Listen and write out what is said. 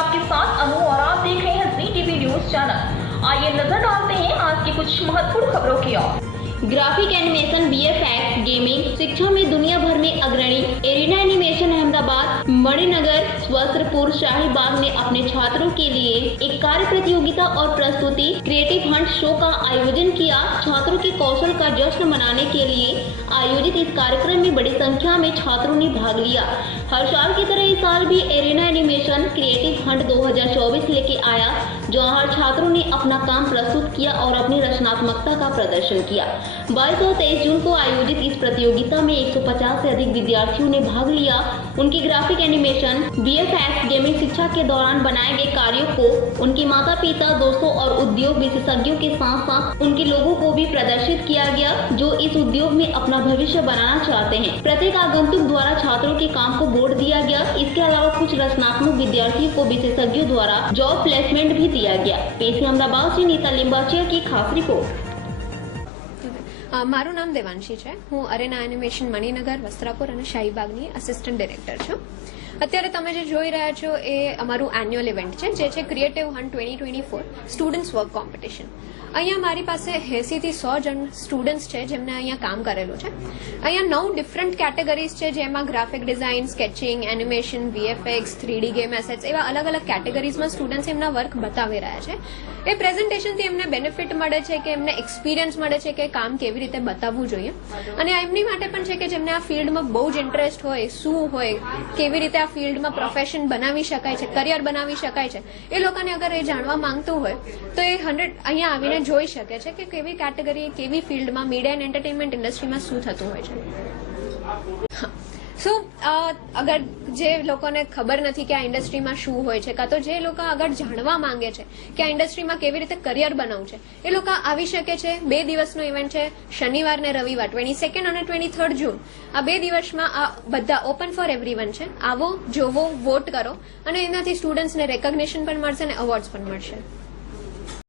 आपके साथ अनु और आप देख रहे हैं जी टीवी न्यूज चैनल। आइए नजर डालते हैं आज की कुछ महत्वपूर्ण खबरों की ओर। ग्राफिक एनिमेशन, बीएफएक्स, गेमिंग, शिक्षा में दुनिया भर में अग्रणी एरिना एनिमेशन अहमदाबाद, मणिनगर, वस्त्रपुर, शाहीबाग ने अपने छात्रों के लिए एक कार्य प्रतियोगिता और प्रस्तुति क्रिएटिव हंट शो का आयोजन किया। छात्रों के कौशल का जश्न मनाने के लिए आयोजित इस कार्यक्रम में बड़ी संख्या में छात्रों ने भाग लिया। हर साल की तरह इस साल भी एरिना एनिमेशन क्रिएटिव हंट 2024 लेके आया, जहां हर छात्रों ने अपना काम प्रस्तुत किया और अपनी रचनात्मकता का प्रदर्शन किया। 22 और 23 जून को आयोजित इस प्रतियोगिता में 150 से अधिक विद्यार्थियों ने भाग लिया। उनकी ग्राफिक एनिमेशन, बीएफएक्स, गेमिंग शिक्षा के दौरान बनाए गए कार्यों को उनके माता पिता, दोस्तों और उद्योग विशेषज्ञों के साथ साथ उनके लोगों को भी प्रदर्शित किया गया, जो इस उद्योग में अपना भविष्य बनाना चाहते हैं। प्रत्येक आगंतुक द्वारा छात्रों के काम को वोट दिया गया। इसके अलावा कुछ रचनात्मक विद्यार्थियों को विशेषज्ञों द्वारा जॉब प्लेसमेंट भी दिया गया। पेश अहमदाबाद से नीता लिंबाचिया की खास रिपोर्ट। મારું નામ દેવાંશી છે। હું અરેના એનિમેશન મણિનગર, વસ્ત્રાપુર અને શાહીબાગની આસિસ્ટન્ટ ડિરેક્ટર છું। અત્યારે તમે જે જોઈ રહ્યા છો એ અમારું એન્યુઅલ ઇવેન્ટ છે, જે છે creative hunt 2024 students work competition. અહીંયા મારી પાસે 80 થી 100 જણ સ્ટુડન્ટ્સ છે જેમને અહીંયા કામ કરેલું છે। અહીંયા 9 ડિફરન્ટ કેટેગરીઝ છે, જેમાં graphic design, sketching, animation, VFX, 3D game assets એવા અલગ અલગ કેટેગરીઝમાં સ્ટુડન્ટ્સ એમના વર્ક બતાવી રહ્યા છે। એ પ્રેઝન્ટેશનથી એમને બેનિફિટ મળે છે કે એમને એક્સપિરિયન્સ મળે છે કે કામ કેવી રીતે બતાવવું જોઈએ, અને એમની માટે પણ છે કે જેમને આ ફિલ્ડમાં બહુ જ ઇન્ટરેસ્ટ હોય, શું હોય, કેવી રીતે આ ફિલ્ડમાં પ્રોફેશન બનાવી શકાય છે, કરિયર બનાવી શકાય છે, એ લોકોને અગર એ જાણવા માંગતું હોય તો એ 100 અહીંયા આવીને જોઈ શકે છે કે કેવી કેટેગરી, કેવી ફિલ્ડમાં મીડિયા એન્ડ એન્ટરટેનમેન્ટ ઇન્ડસ્ટ્રીમાં શું થતું હોય છે। સો અગર જે લોકોને ખબર નથી કે આ ઇન્ડસ્ટ્રીમાં શું હોય છે, કાં તો જે લોકો આગળ જાણવા માંગે છે કે આ ઇન્ડસ્ટ્રીમાં કેવી રીતે કરિયર બનાવવું છે, એ લોકો આવી શકે છે। 2 દિવસનો ઇવેન્ટ છે, શનિવાર ને રવિવાર 22 અને 23 જૂન। આ 2 દિવસમાં આ બધા ઓપન ફોર એવરીવન છે। આવો, જોવો, વોટ કરો, અને એનાથી સ્ટુડન્ટ્સને રેકગ્નિશન પણ મળશે અને અવોર્ડ્સ પણ મળશે।